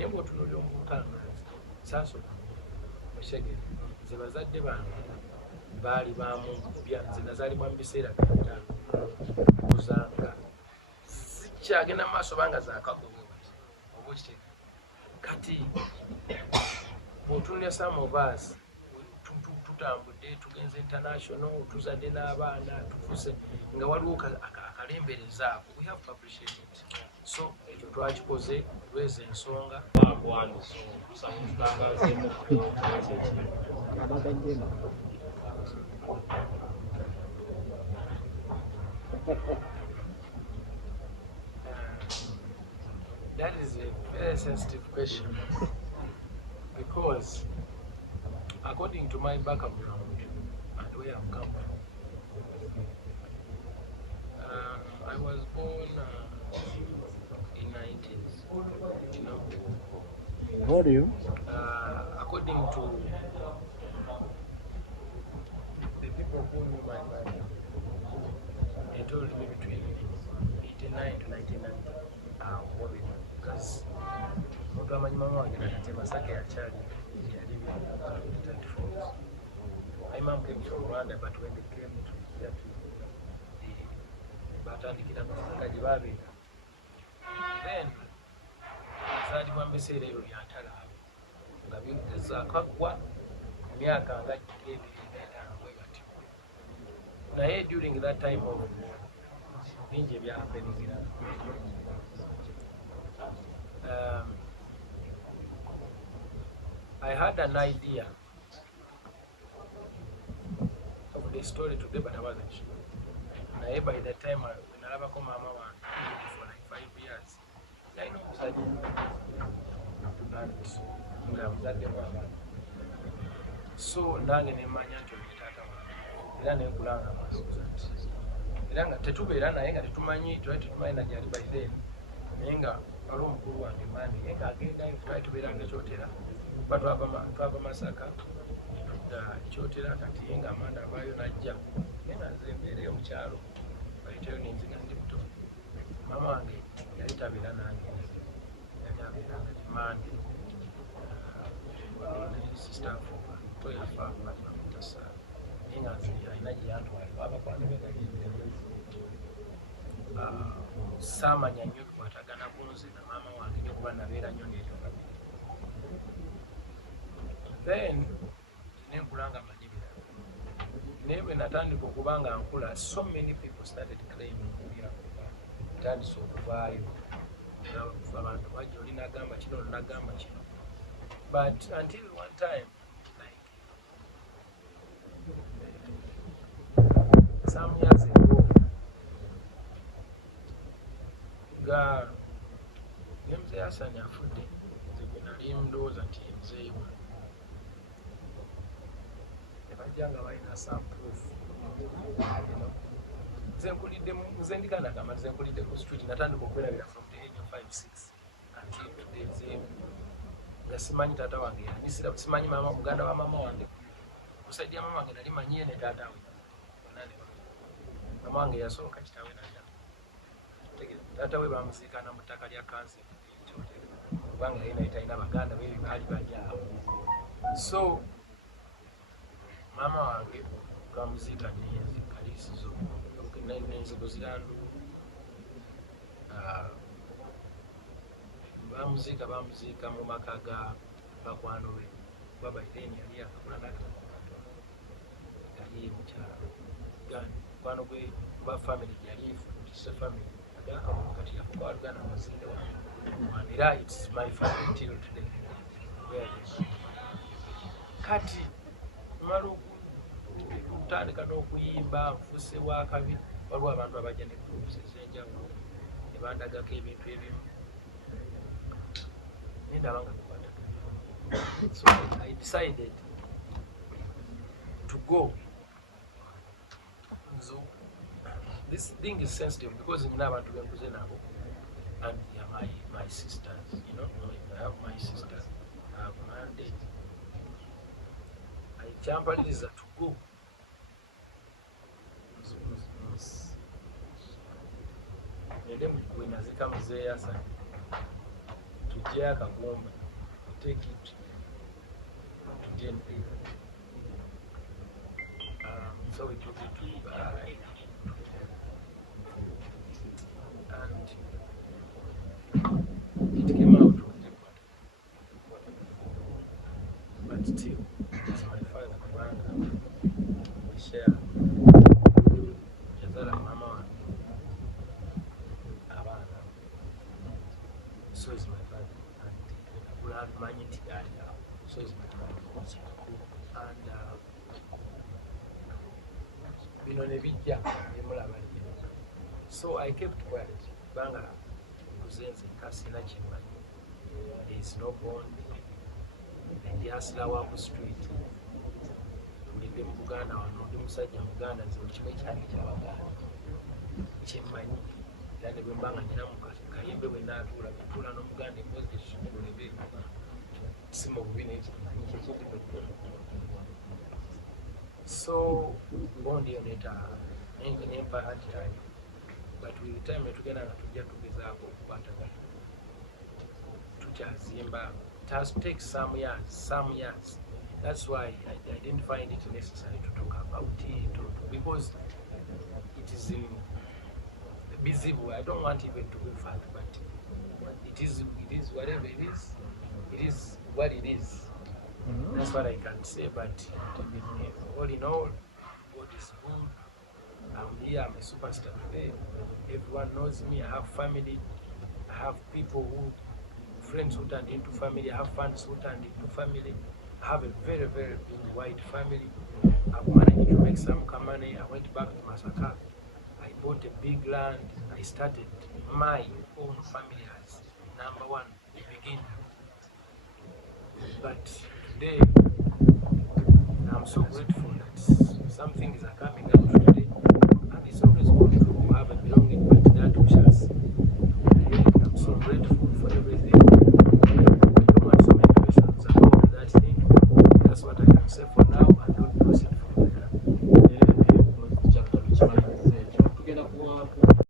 Naye bw'otunuulira omukanga saasobola mushege nze bazadde bange baali bamubya nze nazaalibwa mu biseera byata kuzanga sikyagenda mu maaso banga zaakagowe oba okiteeka kati bw'otunulira some of us tutambudde tugenze international tuzadde n'abaana tufuse nga waliwo akalembereza ako we have to appreciate it. So ekyo twakikoze olweza ensonga that is a very sensitive question because according to my background and where I've come from, I was born in 90s. You know. How old are you? According to the people who knew my mother, they told me between 89 to 1990. Because omuntu amanyi mama wange natate Masaka yakyali yali 24. My mom came from Rwanda, but when they came to here batandikira Masaka gye babeera, then azaalibwa mu biseera ebyo byantalaabo nga bigezaako agwa mu myaka nga 25 bwe batyo. Naye during that time of bingi ebyahapeningira. I had an idea of the story today, but I wasn't sure. Now, by the time when I come mama for like 5 years, I know so nange nemanya nti oli taata wange era nenkulanga amasuuza nti era nga tetubeera naye nga tetumanyi na gyali by then naye nga waliwo omukulu wange mani naye nga agendayo twali tubeeranga ekyotera kuba twava Masaka tudda ekyotera kati ye nga Amanda avaayo najja naye nga nze mbeereyo mu kyalo bayiteyo ninzi nga ndi muto. Mama wange yali tabeera nange yali abeeranga Kimande sister toyafa batamutasa naye nga nze alina gye yantwalibwa abakwano be nga saamanya nnyo bikwatagana ku nze na maama wange nyo kuba nabeera nnyo n'eryo famire. Then nenkulanga manyi birala naye bwe natandika okuba nga nkula, so many people started claiming kulyakuba ntandise okuvaayo abantu bajja oli nagamba kino oli nagamba kino, but until one time like some years ago nga Mzee Hassan afudde nze bwe nali ndowooza nti nzeewa ne bajja nga balina some proof. Nze ndikanagamba nze nkulidde ku street natandika okwerabira from the age of 5-6 until today nze nga simanyi taata wange yani simanyi mama muganda wa mama wange kusaidia mama wange nali manyiye ne taata we mama wange yasooka kitaawe nadda taata we bamuziikana mu ttaka lya kansi kubanga yena talina baganda be baali bajaawo. So mama wange twamuziika kaliisizo n'enzigo zirandu bamuziika mu maka ga bakwano be kuba baiteni yali yakakula nakaabantu yali mukyalo mukwano gwe kuba family yali ifutise family agakamu kati yafuka waluganda muzinde wange era it's my family till today kati mala okutandika n'okuyimba nfuse bwakabi waliwo abantu abajja ne groups ez'enjawulo ne bandagako ebintu ebimu naye ndaba nga bikwatagana. So I decided to go. So this thing is sensitive because nina abantu benkuze nabo and they are my sisters, you know. I have my sisters, I have my auntie. I champaliza to go. Nende mwinazika Mzee Hassan Vijaya Kagomba, take it to DNP. So it will be too and it came out with report. But still, it's my father, Kubanga, share Yazara Mama Abana. So is my father, and we have money to that. So is my father. And so I kept quiet. Banga Kuzenzi Kasina Chimani. There is no bond. And the Aslawa street. We live in Buganda or no Musajja Muganda, so which makes Chimani. Then the Banga Namuka, Kayebe, when that would have put on Uganda, was the Simo village. So, Bondi on it, in Empire had time. But with the time together to get to Bizarro, to Zimba, it has to take some years. That's why I didn't find it necessary to talk about it, because it is in busy. I don't want even to go further, but it is whatever it is. It is what it is. That's what I can say. But all in all, God is good. I'm here. I'm a superstar today. Everyone knows me. I have family. I have people friends who turned into family. I have fans who turned into family. I have a very, very big wide family. I've managed to make some money. I went back to Masaka. I bought a big land. I started my own family as number one beginner. But today, I'm so grateful that some things are coming out.